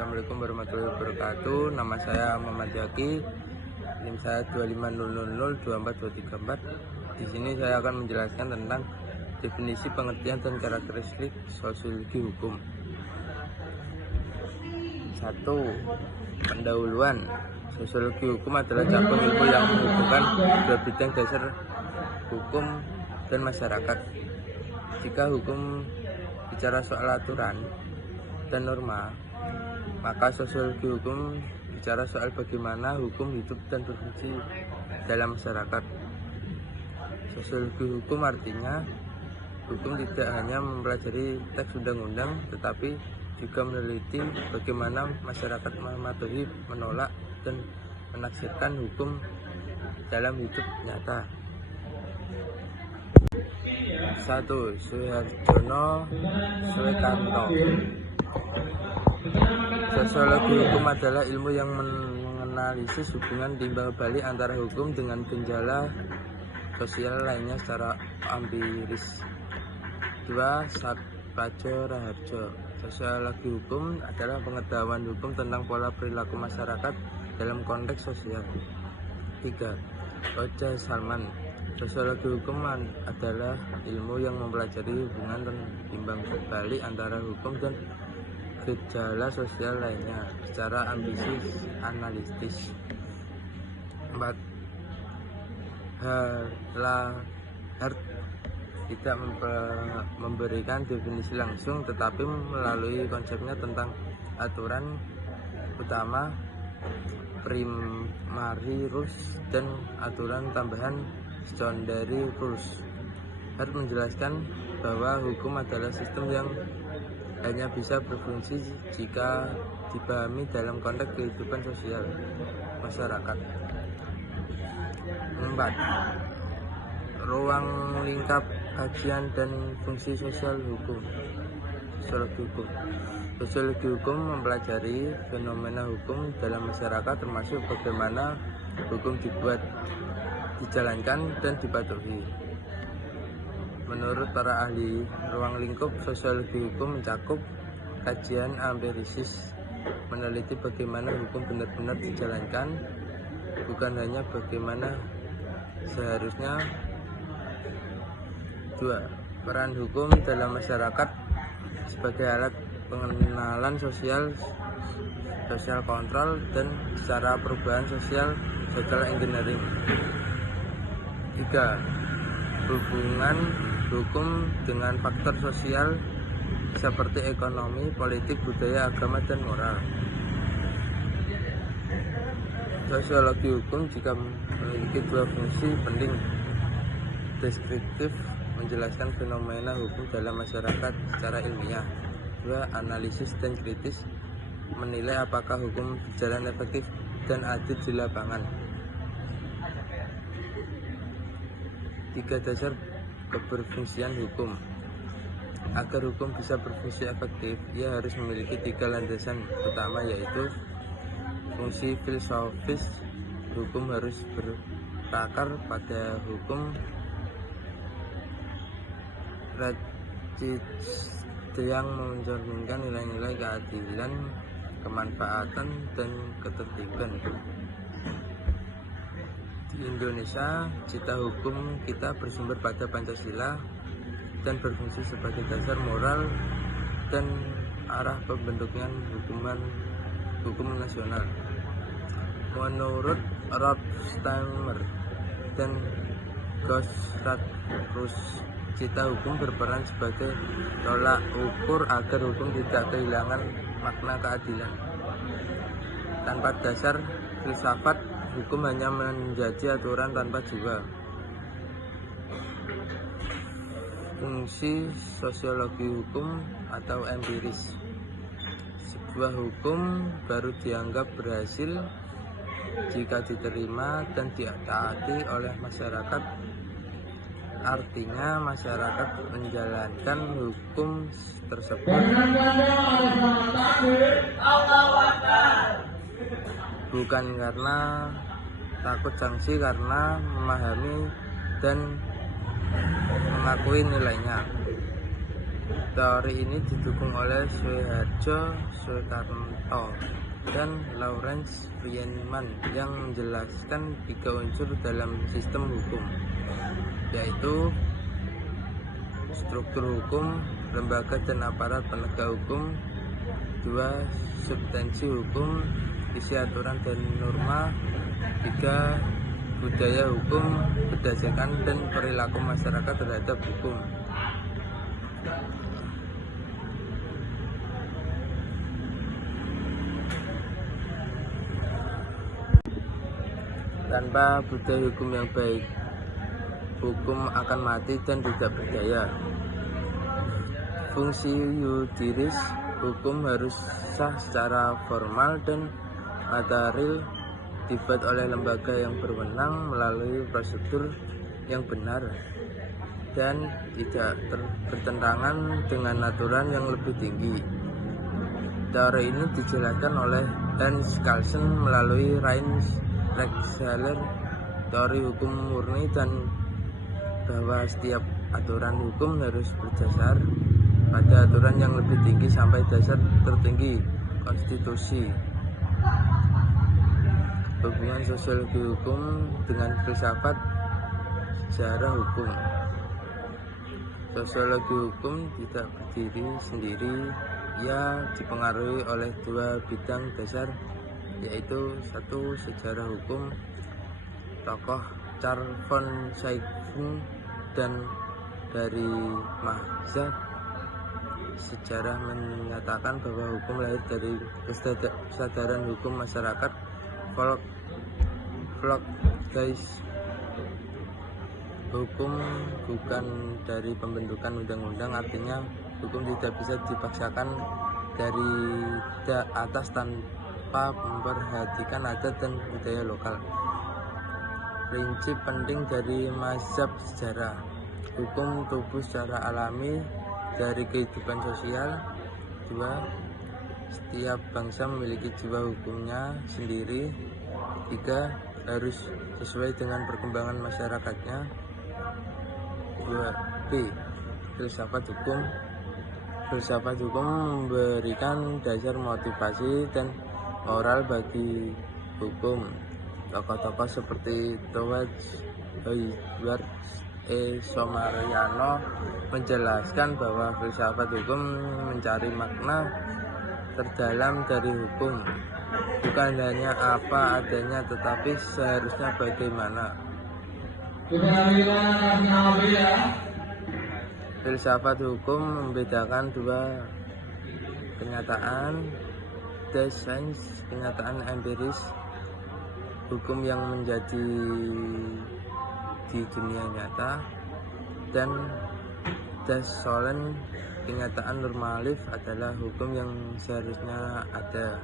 Assalamualaikum warahmatullahi wabarakatuh. Nama saya Muhammad Jaki. NIM saya 250002424. Di sini saya akan menjelaskan tentang definisi, pengertian, dan karakteristik sosiologi hukum. 1. Pendahuluan. Sosiologi hukum adalah cabang ilmu yang menghubungkan dua bidang dasar, hukum dan masyarakat. Jika hukum bicara soal aturan dan norma, maka sosiologi hukum bicara soal bagaimana hukum hidup dan berfungsi dalam masyarakat. Sosiologi hukum artinya hukum tidak hanya mempelajari teks undang-undang, tetapi juga meneliti bagaimana masyarakat mematuhi, menolak, dan menafsirkan hukum dalam hidup nyata. 1. Suharjono Swekanto. Sosiologi hukum adalah ilmu yang menganalisis hubungan timbal balik antara hukum dengan gejala sosial lainnya secara empiris. 2. Satprajo Raharjo. Sosiologi hukum adalah pengetahuan hukum tentang pola perilaku masyarakat dalam konteks sosial. 3. Oja Salman. Sosiologi hukum adalah ilmu yang mempelajari hubungan timbang balik antara hukum dan gejala sosial lainnya secara analitis. 4. Hart tidak memberikan definisi langsung, tetapi melalui konsepnya tentang aturan utama, primary rules, dan aturan tambahan, secondary rules. Hart menjelaskan bahwa hukum adalah sistem yang hanya bisa berfungsi jika dipahami dalam konteks kehidupan sosial masyarakat. 4. Ruang lingkap kajian dan fungsi sosial hukum. Sosiologi hukum. Sosiologi hukum mempelajari fenomena hukum dalam masyarakat, termasuk bagaimana hukum dibuat, dijalankan, dan dipatuhi. Menurut para ahli, ruang lingkup sosiologi hukum mencakup kajian empirisis, meneliti bagaimana hukum benar-benar dijalankan, bukan hanya bagaimana seharusnya. 2. Peran hukum dalam masyarakat sebagai alat pengenalan sosial kontrol, dan secara perubahan social engineering. 3. Hubungan hukum dengan faktor sosial seperti ekonomi, politik, budaya, agama, dan moral. Sosiologi hukum juga memiliki dua fungsi penting: deskriptif, menjelaskan fenomena hukum dalam masyarakat secara ilmiah. 2. Analisis dan kritis, menilai apakah hukum berjalan efektif dan adil di lapangan. 3. Dasar keberfungsian hukum. Agar hukum bisa berfungsi efektif, ia harus memiliki 3 landasan utama, yaitu fungsi filosofis. Hukum harus berakar pada hukum yang mencerminkan nilai-nilai keadilan, kemanfaatan, dan ketertiban. Di Indonesia, cita hukum kita bersumber pada Pancasila dan berfungsi sebagai dasar moral dan arah pembentukan hukum nasional. Menurut Ralph Steiner dan Ghostradrus, cita hukum berperan sebagai tolak ukur agar hukum tidak kehilangan makna keadilan. Tanpa dasar filsafat, hukum hanya menjadi aturan tanpa jiwa. Fungsi sosiologi hukum atau empiris. Sebuah hukum baru dianggap berhasil jika diterima dan ditaati oleh masyarakat. Artinya masyarakat menjalankan hukum tersebut bukan karena takut sanksi, karena memahami dan mengakui nilainya. Teori ini didukung oleh Soeharjo, Soekarno, dan Lawrence Feynman yang menjelaskan 3 unsur dalam sistem hukum, yaitu struktur hukum, lembaga dan aparat penegak hukum, 2 substansi hukum, isi aturan dan norma, 3 budaya hukum, berdasarkan dan perilaku masyarakat terhadap hukum. Tanpa budaya hukum yang baik, hukum akan mati dan tidak berdaya. Fungsi yudiris, hukum harus sah secara formal dan material, dibuat oleh lembaga yang berwenang melalui prosedur yang benar dan tidak bertentangan dengan aturan yang lebih tinggi. Teori ini dijelaskan oleh Hans Kelsen melalui Reichshaller, teori hukum murni, dan bahwa setiap aturan hukum harus berdasar pada aturan yang lebih tinggi sampai dasar tertinggi, konstitusi. Hubungan sosiologi hukum dengan filsafat sejarah hukum. Sosiologi hukum tidak berdiri sendiri, ia dipengaruhi oleh 2 bidang dasar, yaitu 1 sejarah hukum, tokoh Carl von Schaiffchen, dan dari Mahzad. Sejarah menyatakan bahwa hukum lahir dari kesadaran hukum masyarakat, Volksgeist. Hukum bukan dari pembentukan undang-undang, artinya hukum tidak bisa dipaksakan dari atas tanpa memperhatikan adat dan budaya lokal. Prinsip penting dari mazhab sejarah, hukum tumbuh secara alami dari kehidupan sosial. 2. Setiap bangsa memiliki jiwa hukumnya sendiri. 3. Harus sesuai dengan perkembangan masyarakatnya. 2b. Filsafat hukum. Filsafat hukum memberikan dasar motivasi dan moral bagi hukum. Tokoh-tokoh seperti Thomas Howard Somariano menjelaskan bahwa filsafat hukum mencari makna terdalam dari hukum, bukan hanya apa adanya tetapi seharusnya bagaimana. Filsafat hukum membedakan 2 kenyataan, the science, kenyataan empiris, hukum yang menjadi di dunia nyata, dan das Sollen, kenyataan normatif, adalah hukum yang seharusnya ada.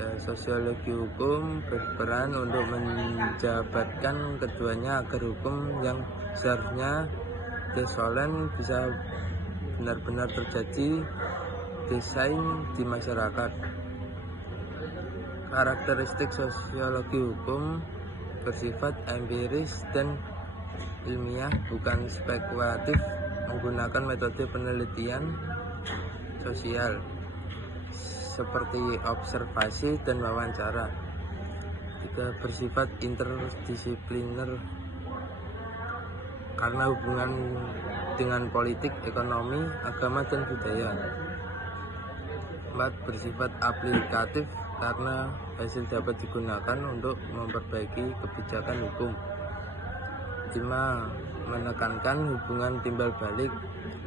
3. Sosiologi hukum berperan untuk menjabarkan keduanya agar hukum yang seharusnya das Sollen bisa benar-benar terjadi desain di masyarakat. Karakteristik sosiologi hukum bersifat empiris dan ilmiah, bukan spekulatif, menggunakan metode penelitian sosial seperti observasi dan wawancara. 3. Bersifat interdisipliner karena hubungan dengan politik, ekonomi, agama, dan budaya. 4. Bersifat aplikatif karena hasil dapat digunakan untuk memperbaiki kebijakan hukum. 5. Menekankan hubungan timbal balik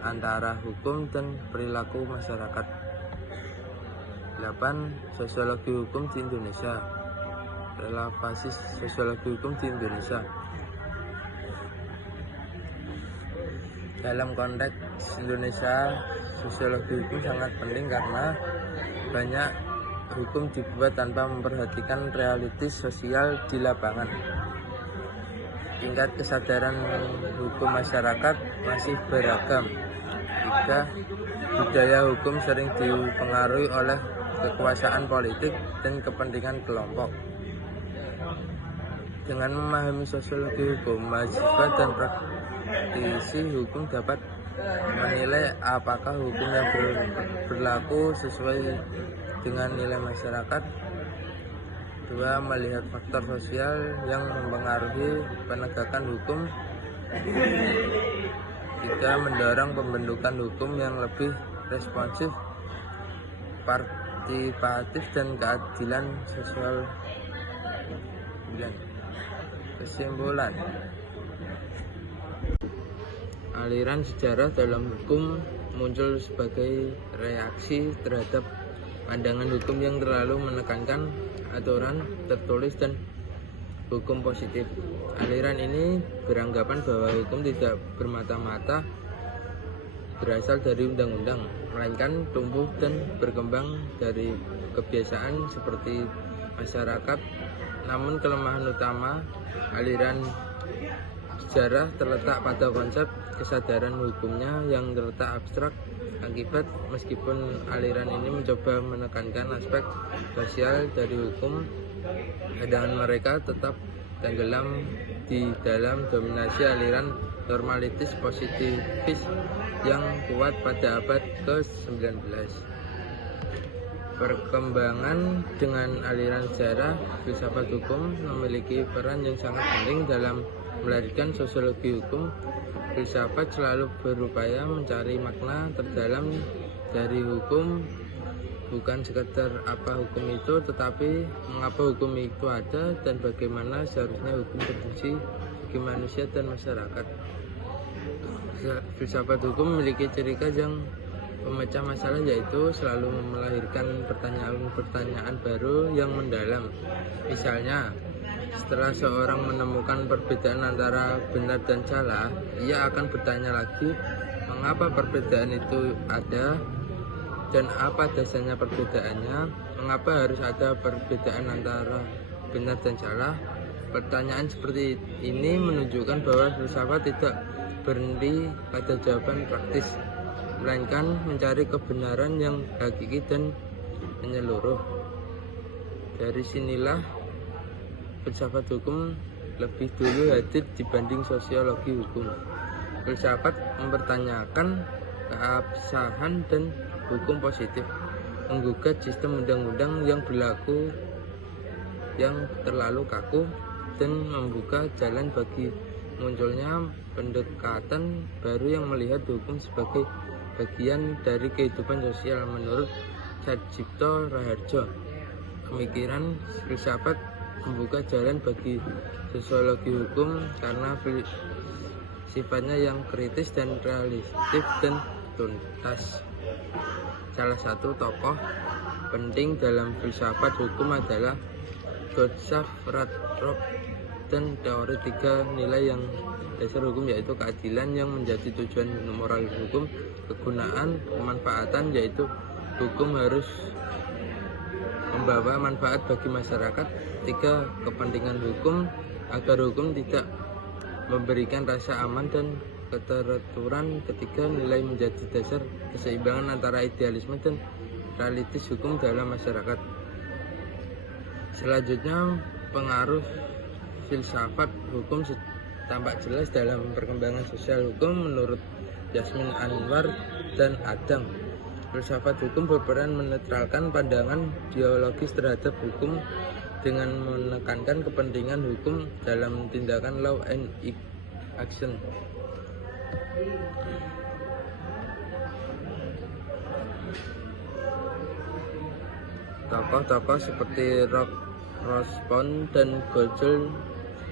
antara hukum dan perilaku masyarakat. 8. Sosiologi hukum di Indonesia. Relevasi sosiologi hukum di Indonesia. Dalam konteks Indonesia, sosiologi hukum sangat penting karena banyak hukum dibuat tanpa memperhatikan realitas sosial di lapangan. Tingkat kesadaran hukum masyarakat masih beragam. 3. Budaya hukum sering dipengaruhi oleh kekuasaan politik dan kepentingan kelompok. Dengan memahami sosiologi hukum, mahasiswa dan praktisi hukum dapat menilai apakah hukum yang berlaku sesuai dengan nilai masyarakat. 2. Melihat faktor sosial yang mempengaruhi penegakan hukum. 3. Mendorong pembentukan hukum yang lebih responsif, partisipatif, dan keadilan sosial. Kesimpulan, aliran sejarah dalam hukum muncul sebagai reaksi terhadap pandangan hukum yang terlalu menekankan aturan tertulis dan hukum positif. Aliran ini beranggapan bahwa hukum tidak bermata-mata berasal dari undang-undang, melainkan tumbuh dan berkembang dari kebiasaan seperti masyarakat. Namun kelemahan utama aliran sejarah terletak pada konsep kesadaran hukumnya yang terletak abstrak. Akibat meskipun aliran ini mencoba menekankan aspek sosial dari hukum, pandangan mereka tetap tenggelam di dalam dominasi aliran normalitis positivis yang kuat pada abad ke-19. Perkembangan dengan aliran sejarah filsafat hukum memiliki peran yang sangat penting dalam melahirkan sosiologi hukum. Filsafat selalu berupaya mencari makna terdalam dari hukum, bukan sekedar apa hukum itu, tetapi mengapa hukum itu ada dan bagaimana seharusnya hukum berfungsi bagi manusia dan masyarakat. Filsafat hukum memiliki ciri khas yang pemecah masalah, yaitu selalu melahirkan pertanyaan-pertanyaan baru yang mendalam. Misalnya, setelah seorang menemukan perbedaan antara benar dan salah, ia akan bertanya lagi, mengapa perbedaan itu ada dan apa dasarnya perbedaannya? Mengapa harus ada perbedaan antara benar dan salah? Pertanyaan seperti ini menunjukkan bahwa filsafat tidak berhenti pada jawaban praktis, melainkan mencari kebenaran yang hakiki dan menyeluruh. Dari sinilah filsafat hukum lebih dulu hadir dibanding sosiologi hukum. Filsafat mempertanyakan keabsahan dan hukum positif, menggugat sistem undang-undang yang berlaku yang terlalu kaku, dan membuka jalan bagi munculnya pendekatan baru yang melihat hukum sebagai bagian dari kehidupan sosial. Menurut Satjipto Raharjo, pemikiran filsafat membuka jalan bagi sosiologi hukum karena sifatnya yang kritis dan realistis dan tuntas. Salah satu tokoh penting dalam filsafat hukum adalah Gustav Rothrock, dan teori 3 nilai yang dasar hukum, yaitu keadilan yang menjadi tujuan moral hukum, kegunaan, kemanfaatan, yaitu hukum harus membawa manfaat bagi masyarakat. 3. Kepentingan hukum, agar hukum tidak memberikan rasa aman dan keteraturan. 4. Nilai menjadi dasar keseimbangan antara idealisme dan realitis hukum dalam masyarakat. Selanjutnya, pengaruh filsafat hukum tampak jelas dalam perkembangan sosial hukum. Menurut Yasmin Anwar dan Adam, filsafat hukum berperan menetralkan pandangan ideologis terhadap hukum dengan menekankan kepentingan hukum dalam tindakan law and action. Tokoh-tokoh seperti Rospon dan Gojol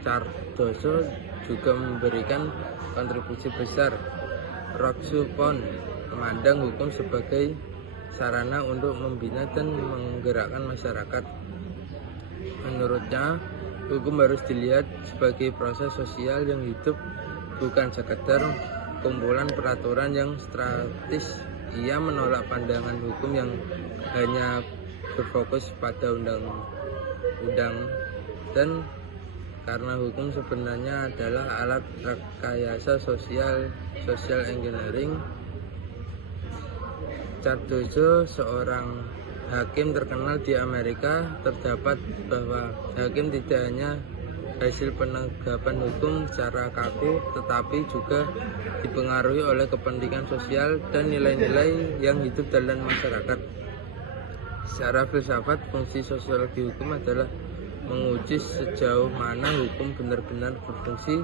Cardoso juga memberikan kontribusi besar. Rospon memandang hukum sebagai sarana untuk membina dan menggerakkan masyarakat. Menurutnya, hukum harus dilihat sebagai proses sosial yang hidup, bukan sekedar kumpulan peraturan yang statis. Ia menolak pandangan hukum yang hanya berfokus pada undang-undang, dan karena hukum sebenarnya adalah alat rekayasa social engineering. Cardozo, seorang hakim terkenal di Amerika, terdapat bahwa hakim tidak hanya hasil penegakan hukum secara kaku, tetapi juga dipengaruhi oleh kepentingan sosial dan nilai-nilai yang hidup dalam masyarakat. Secara filsafat, fungsi sosiologi hukum adalah menguji sejauh mana hukum benar-benar berfungsi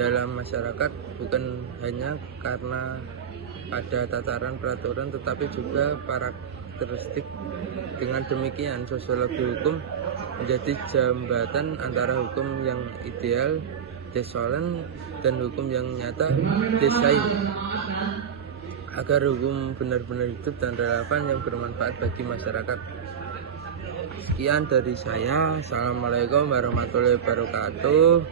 dalam masyarakat, bukan hanya karena ada tataran peraturan tetapi juga karakteristik. Dengan demikian, sosiologi hukum menjadi jembatan antara hukum yang ideal, desolen, dan hukum yang nyata, desain, agar hukum benar-benar hidup dan relevan yang bermanfaat bagi masyarakat. Sekian dari saya. Assalamualaikum warahmatullahi wabarakatuh.